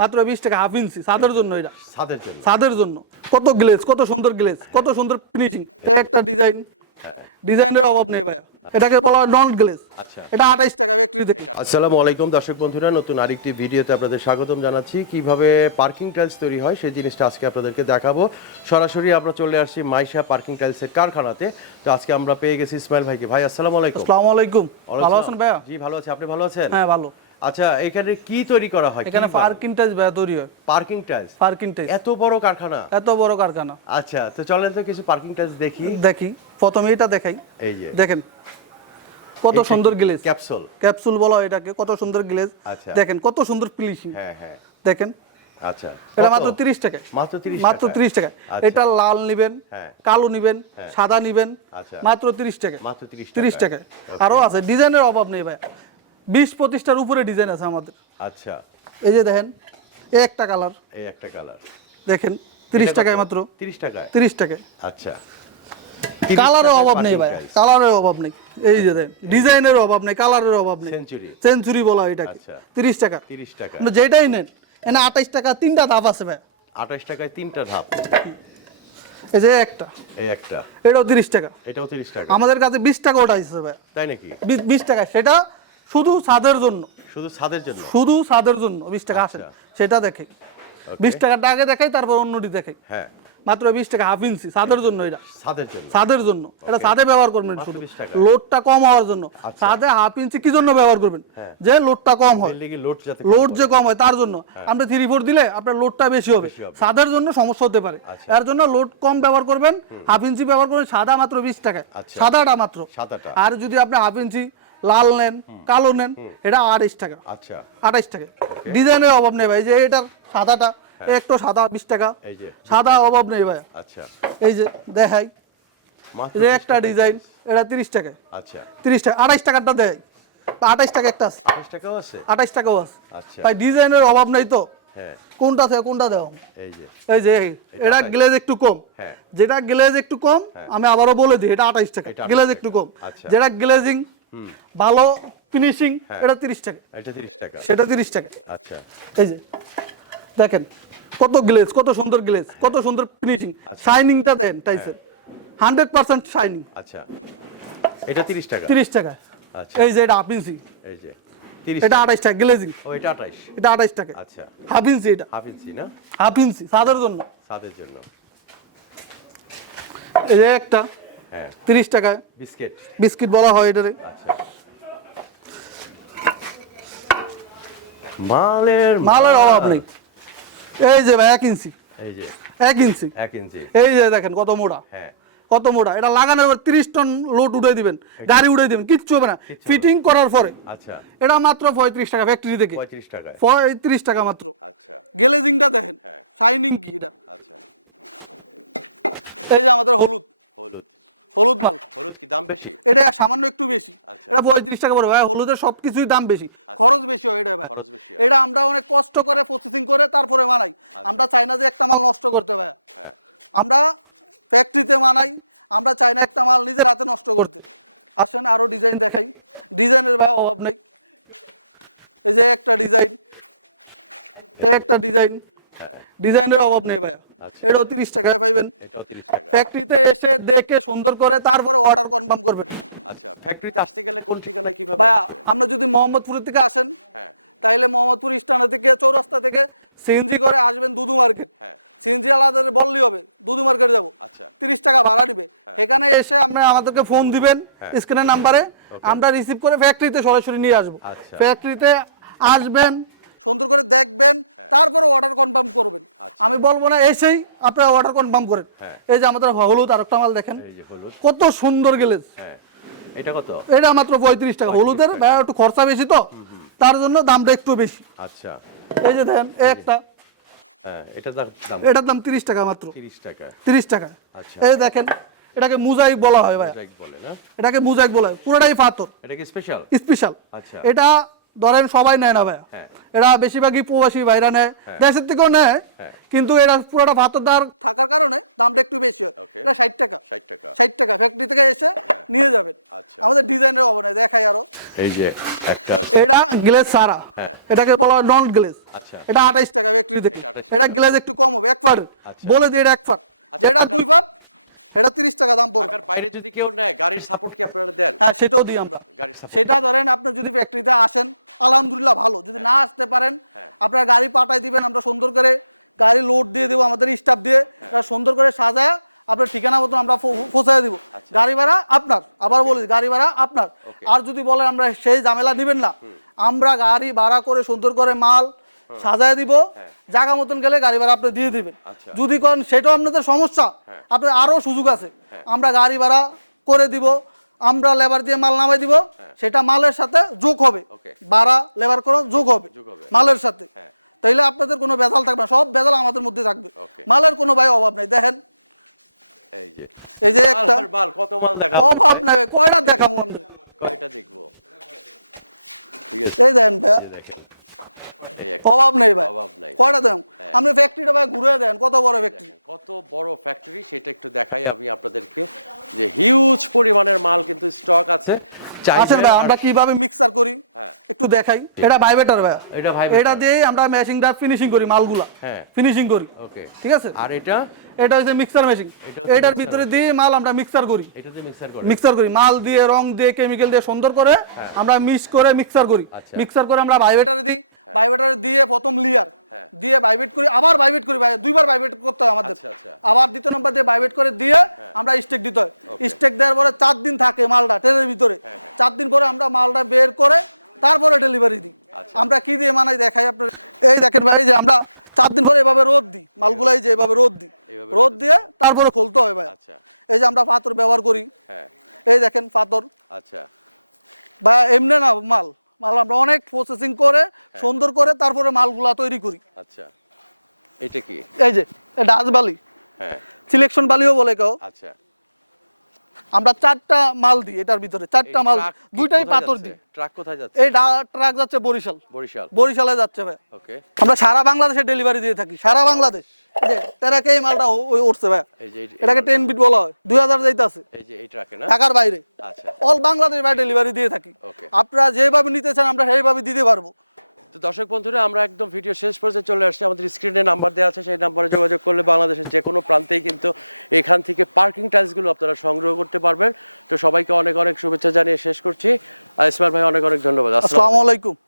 মাত্র বিশ টাকা হাফ ইঞ্চি ছাদের জন্য এটা। ছাদের জন্য। ছাদের জন্য। কত গ্লেজ কত সুন্দর গ্লেজ কত সুন্দর ফিনিশিং একটা ডিজাইন হ্যাঁ। ডিজাইনের অভাব নেই ভাইয়া। এটাকে বলা হয় নন গ্লেজ আচ্ছা। এটা আঠাইশ টাকা ফ্যাক্টরি থেকে। আসসালামু আলাইকুম দর্শক বন্ধুরা নতুন আরেকটি ভিডিওতে আপনাদের স্বাগতম জানাচ্ছি। কীভাবে পার্কিং টাইলস তৈরি হয় সেই জিনিসটা আজকে আপনাদেরকে দেখাবো। সরাসরি আমরা চলে আসছি মাইশা পার্কিং টাইলসের কারখানাতে। তো আজকে আমরা পেয়ে গেছি ইসমাইল ভাইকে। ভাই আসসালামু আলাইকুম। আসসালামু আলাইকুম। আসসালাম। ভাইয়া? জি ভালো আছি। আপনি ভালো আছেন? হ্যাঁ ভালো। আচ্ছা এখানে কি তৈরি করা হয়? কি পার্কিং টাইলস ভাইয়া তৈরি হয়। পার্কিং টাইলস পার্কিং টাইলস এত বড় কারখানা? এত বড় কারখানা। আচ্ছা তো চলেন তো কিছু পার্কিং টাইলস দেখি। দেখি প্রথমে এটা দেখাই। এই যে। দেখেন কত সুন্দর গ্লেজ ক্যাপসুল ক্যাপসুল বলা হয় এটাকে কত সুন্দর গ্লেজ আচ্ছা। দেখেন কত সুন্দর ফিনিশিং হ্যাঁ হ্যাঁ। দেখেন। আচ্ছা কত? মাত্র 30 টাকা। মাত্র 30 মাত্র 30 টাকা। আচ্ছা। এটা লাল নিবেন হ্যাঁ। কালো নিবেন হ্যাঁ। সাদা নিবেন আচ্ছা। মাত্র 30 টাকা। মাত্র 30 30 টাকা টাকা আরও আছে ডিজাইনের অভাব নেই ভাই 20 25টার উপরে ডিজাইন আছে আমাদের। আচ্ছা। এই যে দেখেন এই একটা কালার এই একটা কালার দেখেন এটা কত? টাকায় মাত্র। 30 টাকায়? 30 টাকা আচ্ছা। 30 টাকায় পার্কিং টাইলস কালারের অভাব নেই। এই যে ডিজাইনের অভাব নেই কালারের অভাব নেই। সেঞ্চুরি সেঞ্চুরি বলা এটা। আচ্ছা। 30 টাকা। 30 টাকায়। যেটাই নেন মানে 28 টাকা তিনটা ধাপ আছে ভাই। 28 টাকায় তিনটা ধাপ। এই যে একটা। এই একটা। এটাও 30 টাকা। এটাও 30 টাকা। আমাদের কাছে 20 টাকা ওটা আছে ভাই। তাই নাকি? 20 টাকা। সেটা শুধু ছাদের জন্য। শুধু ছাদের জন্য? শুধু ছাদের জন্য 20 টাকা আছে আচ্ছা। সেটা দেখে। 20 টাকাটা আগে দেখাই তারপর অন্যটি দেখাই হ্যাঁ। মাত্র 20 টাকা হাফ ইঞ্চি ছাদের জন্য এটা। ছাদের জন্য। ছাদের জন্য। এটা ছাদে ব্যবহার করবেন মাত্র। 20 টাকা লোডটা কম হওয়ার জন্য। আচ্ছা। ছাদে হাফ ইঞ্চি কি জন্য ব্যবহার করবেন? হ্যাঁ। যে লোডটা কম হয়। লোড যাতে কম লোড যে কম হয় তার জন্য। আমরা থ্রি ফোর দিলে আপনার লোডটা বেশি হবে। ছাদের জন্য সমস্যা হতে পারে। আচ্ছা। তার জন্য লোড কম ব্যবহার করবেন। হাফ ইঞ্চি ব্যবহার করবেন সাদা মাত্র বিশ টাকা। সাদাটা মাত্র। সাদাটা। আর যদি আপনি হাফ ইঞ্চি লাল নেন কালো নেন এটা আড়াইশ টাকা। আচ্ছা। আঠাইশ টাকা। ডিজাইনের অভাব নেই ভাই যে এটা সাদাটা একটু সাদা বিশ টাকা। এই যে 20 সাদা। অভাব নেই ভাই। আচ্ছা। এই যে দেখাই। একটা ডিজাইন এটা তিরিশ টাকা। আচ্ছা। তিরিশ টাকা আঠাইশ টাকাটা দেয় আঠাইশ টাকা একটা আছে। 28 টাকাও আছে? আঠাইশ টাকাও আছে। আচ্ছা। তাই ডিজাইনের অভাব নেই তো? হ্যাঁ। কোনটা থেকে কোনটা দেওয়া এই যে। এই যে এটা এটা 28 গ্লেজ একটু কম। হ্যাঁ। যেটা গ্লেজ একটু কম হ্যাঁ। আমি আবারও বলে দিই এটা আঠাইশ টাকা। এটা 28 গ্লেজ একটু কম। আচ্ছা। যেটা গ্লেজিং ভালো ফিনিশিং হ্যাঁ। এটা তিরিশ টাকা। এটা 30 টাকা। সেটা তিরিশ টাকা। আচ্ছা। এই যে দেখেন কত গ্লেজ কত সুন্দর গ্লেজ কত সুন্দর ফিনিশিং আচ্ছা। শাইনিংটা দেন টাইপের হান্ড্রেড পার্সেন্ট শাইনিং আচ্ছা। এটা 30 টাকা। তিরিশ টাকা। আচ্ছা। এই যে এটা হাফ ইঞ্চি এই যে 30 এটা টাকা। আঠাইশ টাকা গ্লেজিং ও এটা 28 এটা আঠাইশ টাকা। আচ্ছা। হাফ ইঞ্চি এটা। হাফ ইঞ্চি না? হাফ ইঞ্চি ছাদের জন্য। ছাদের জন্য। এই যে একটা। হ্যাঁ। তিরিশ টাকায়। বিস্কিট। বিস্কিট বলা হয় এটারে। আচ্ছা। মালের মাল। এই যে ভাই এক ইঞ্চি। এই যে। এক ইঞ্চি। এক ইঞ্চি। এই যে দেখেন কত মোটা হ্যাঁ। কত মোটা এটা লাগানোর পর তিরিশ টন লোড উঠে দিবেন। গাড়ি উঠে দিবেন। কিচ্ছু হবে না। ফিটিং করার পরে। আচ্ছা। এটা মাত্র পঁয়ত্রিশ টাকা ফ্যাক্টরি থেকে। পঁয়ত্রিশ টাকায়। পঁয়ত্রিশ টাকা মাত্র। আচ্ছা। গ্লেজিংটা দেখেন। হ্যাঁ। শাইনিং কি এটা। আচ্ছা। এই যে আমাদের হলুদ। হলুদ। হলুদ মাল। হলুদ কি দাম বেশি? এটা সামান্য একটু বেশি। আচ্ছা। এটা পঁয়ত্রিশ টাকা পড়বে ভাই হলুদের সবকিছুই দাম বেশি। খরচ বেশি হয় এটা ভাই। খরচ বেশি এটা আমরা অনেক কষ্ট করে প্রসেসিং করে তারপরে বানাই। আমরা চাই না যে একটা মাল নষ্ট করতে ভাই হ্যাঁ। আমরা ফ্যাক্টরিতে বানাই আমরা চাই না একটা মাল নিজের হাতে নষ্ট করতে। আসেন আরও ডিজাইন দেখাই। ডিজাইনের ভাই অভাব নেই। এই যে একটা ডিজাইন একটা ডিজাইন ডিজাইনের অভাব নেই ভাইয়া। আচ্ছা। এটাও তিরিশ টাকায় পাইবেন? এটাও তিরিশ টাকা। ফ্যাক্টরিতে এসে দেখে সুন্দর করে তারপরে অর্ডার কনফার্ম করবেন। আচ্ছা ফ্যাক্টরিতে আসতে গেলে কোন ঠিকানায় কীভাবে আমরা যদি মোহাম্মদপুর থেকে আসেন হ্যাঁ। তাইলে মোহাম্মদপুর স্ট্যান্ড থেকে চৌরাস্তা থেকে সিএনজি করে আসবেন দুদু মার্কেট। হ্যাঁ। সিএনজি আলাদা বললেই হবে দুদু মার্কেট যাব। আচ্ছা। তিরিশ টাকা ভাড়া দিবে এখানে এসে আপনি আমাদেরকে ফোন দিবেন হ্যাঁ। স্ক্রিনের নাম্বারে আমরা রিসিভ করে ফ্যাক্টরিতে সরাসরি নিয়ে আসব। আচ্ছা। ফ্যাক্টরিতে আসবেন সুন্দর করে দেখবেন তারপরে অর্ডার কনফার্ম করবেন। হ্যাঁ। আচ্ছা। আমি বলব না এসেই আপনারা অর্ডার কনফার্ম করেন। হ্যাঁ। এই যে আমাদের হলুদ আর একটা মাল দেখেন। এই যে হলুদ। কত সুন্দর গেলে হ্যাঁ। এটা কত? এটা মাত্র পঁয়ত্রিশ টাকা। হলুদের টাকা। একটু খরচা বেশি তো। তার জন্য দামটা একটু বেশি। আচ্ছা। এই যে দেখেন একটা। হ্যাঁ এটা দাম এটার দাম তিরিশ টাকা মাত্র। টাকায় তিরিশ টাকা। আচ্ছা। এই দেখেন এটাকে মুজাইক বলা হয় ভাই মোজাইক বলে না? এটাকে মুজাইক বলা হয়। পুরোটাই পাথর। এটা কি স্পেশাল স্পেশাল। আচ্ছা। এটা ধরেন সবাই নেয় না ভাই হ্যাঁ। এরা বেশিরভাগই প্রবাসী বাইরা নেয়। হ্যাঁ। দেশের থেকেও নেয় হ্যাঁ। কিন্তু এরা পুরোটা ভাতদার থাকার কারণে দামটা একটু বেশি হয়। এটা ষাট টাকা। ষাট টাকা। ষাট টাকা। ফ্যাক্টরি থেকে এসে নিয়ে যাবেন। আচ্ছা। আমাদের ডিজাইনের অভাব নেই দেখাই আরও। এই যে একটা আছে। এটা গ্লেজ সারা হ্যাঁ। এটাকে বলা হয় নন গ্লেজ আচ্ছা। এটা আঠাইশ টাকা ফ্যাক্টরি থেকে। এটা 28 গ্লেজ একটু কম হবে এক ফাট আচ্ছা। বলে দিই এটা এক ফাট আচ্ছা, যেটা দুই ফাট এটা তিরিশ টাকা দাম পড়বে। ঢাকার বাইরে যদি কেউ নেয় গাড়ির সাপোর্ট কি আপনারা দেন? হ্যাঁ সেটাও দিই আমরা। গাড়ির সাপোর্ট সেটা ধরেন আপনি যদি ফ্যাক্টরিতে আসেন আলহামদুলিল্লাহ ভালো। যদি না আসতে পারেন হ্যাঁ। আপনারা গাড়ি পাঠাই দিবেন আমরা সুন্দর করে গাড়ি লোড দিয়ে দেবো আমাদের স্টাফ দিয়ে হ্যাঁ। সুন্দর করে সাজায় আপনার ঠিকানা মতন আমরা পৌঁছায় দিব। আচ্ছা। গাড়ি ভাড়া আপনার আবার বলি গাড়ি ভাড়া আপনার। আর যদি বলেন আমরা সেই ঝামেলা নিবেন না আমরা গাড়ি ভাড়া করে সুন্দর করে মাল সাজায় দিব জায়গা মতন গেলে গাড়ি ভাড়া আপনি দিয়ে দিবেন। আচ্ছা। যদি করেন সেটাও আপনাদের সমস্যা। হ্যাঁ। আপনার আরও সুযোগ আছে। আমরা গাড়ি ভাড়া করে দিব আমরা লেবার দিয়ে মাল নামাই দিব সেটা মালের সাথে যোগ হবে. ভাড়া লেবার করে যোগ হবে। মালের সাথে। হ্যাঁ। তাইলে আপনাদের কোনো ভেজাল থাকবে না সব ভেজাল আমাদের মধ্যে থাকবে। মালের কোনো ভাই অভাব নেই। দেখেন। এই যে। এই যে একটা কত মাল দেখাবো অভাব? নেই কয়টা দেখাবো কয়টা দেখব? ঠিক আছে। এই দেখেন ভাই এই দেখেন। অভাব নেই ভাই। অভাব নাই। হ্যাঁ। আপনি ফ্যাক্টরিটা ভাই ঘুরে দেন কত বড় ফ্যাক্টরি কত বড় ফ্যাক্টরি সেটা একটু দেখাই আমি আপনাদেরকে যে হিউজ পরিমাণের মাল কিন্তু স্টক আছে। চাইবেন আর আমরা কীভাবে মিক্সার করি? হ্যাঁ। একটু দেখাই। এটা ভাইবেটার ভাই। এটা। এটা দিয়ে আমরা মেশিং দা ফিনিশিং করি মালগুলা। হ্যাঁ। ফিনিশিং করি। ওকে। ঠিক আছে? আর এটা? এটা হচ্ছে মিক্সার মেশিন এটার ভিতরে দিয়ে মাল আমরা মিক্সার করি। এটাতে মিক্সার করে মিক্সার করি। মাল দিয়ে রং দিয়ে কেমিক্যাল দিয়ে সুন্দর করে হ্যাঁ। আমরা মিক্স করে মিক্সার করি। আচ্ছা। মিক্সার করে আমরা ভাইবেটারে দিই। ভাইবেটারে দিয়ে প্রথম লিয়ার হ্যাঁ। দিয়ে ভাইবেট করি আবার ভাইবেট করি দুইবার ভাইবেট করতে হয় আমাদের। আচ্ছা, আচ্ছা। আবার দ্বিতীয় নম্বর দিয়ে ভাইবেট করে দিয়ে আমরা স্টেক দিতে হয়। স্টেক দেওয়ার পরে চার দিন থাকে মালটা ট্রেনের ভিতরে। হ্যাঁ, চার দিন পরে আমরা মালটা বের করে তারপরে ডেলিভারি দিই। আচ্ছা। আমরা কি দিয়ে মানাই দেখাই আপনার? এই দেখেন ভাই যে আমরা চার দিন পরে এভাবে রোদ দিই মালগুলাই যে এভাবে রোদ দিই। রোদ দিয়ে তারপরে খুলতে হয় ভাই। এই যে আমরা পাথর ব্যবহার করি। হ্যাঁ। এই দেখেন পাথর। আচ্ছা। বা এমনি না মাল। মাল আমরা অনেক প্রসেসিং করে হ্যাঁ। সুন্দর করে তারপরে মালগুলা তৈরি করি। আচ্ছা। এটা কি? এই যে এটা আজবালি হ্যাঁ। সিলেকশন বালিও বলে কেউ। আচ্ছা। আমরা চারটা মাল দিই এটার ভিতরে চারটা মাল দুইটাই পাথর দিই। ট্রাক কোথায় যাচ্ছে? এই ট্রাক যাচ্ছে বরিশাল। বরিশাল। বরিশালে যাচ্ছে ভাই। ওকে। আমরা সারা বাংলাদেশে ডেলিভারি দিয়ে থাকি সারা বাংলাদেশ। এই যে তেরাকে এই মালটা উঠছে ভাই। এই যে এটাকে টেন বিট বলা হয়। দুই হাজার যাইতে আছে। এই যে এই ট্রাকে না? ঢাকার বাইরে। আচ্ছা। অল বাংলাদেশ ভাই ডেলিভারি দিয়ে থাকি. আপনারা যেভাবে নিতে চান আমরা সেইভাবে দিতে পারব। তো দর্শক বন্ধুরা, আমরা একদম ভিডিও শেষ পর্যন্ত চলে আসছি। আমাদের স্ক্রিনে নাম্বার দেওয়া আছে, সেই নাম্বারে যোগাযোগ করলে বাংলাদেশের যে কোনো প্রান্তেই কিন্তু এখান থেকে পার্কিং টাইলসগুলো আপনারা সংগ্রহ করতে পারবেন। তো সবাইকে অনেক অনেক শুভেচ্ছা জানিয়ে শেষ করছি। ইসমাইল ভাই, অনেক অনেক ধন্যবাদ। আসসালামু আলাইকুম।